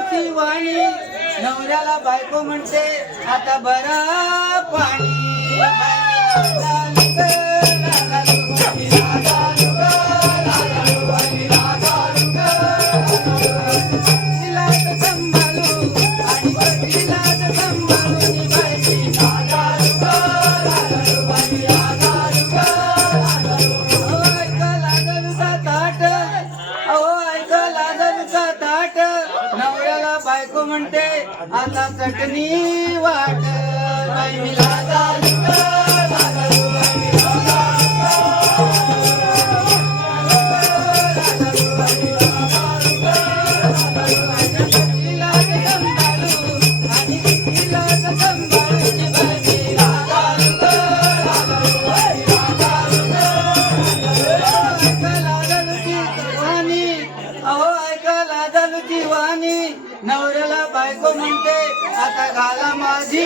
तुमची वाणी. नवऱ्याला बायको म्हणते आता बरा पाणी. ताट. नवऱ्याला बायको म्हणते आता चटणी वाट अहो बदल जीवानी नवऱ्याला बायको म्हणते आता घाला माझी.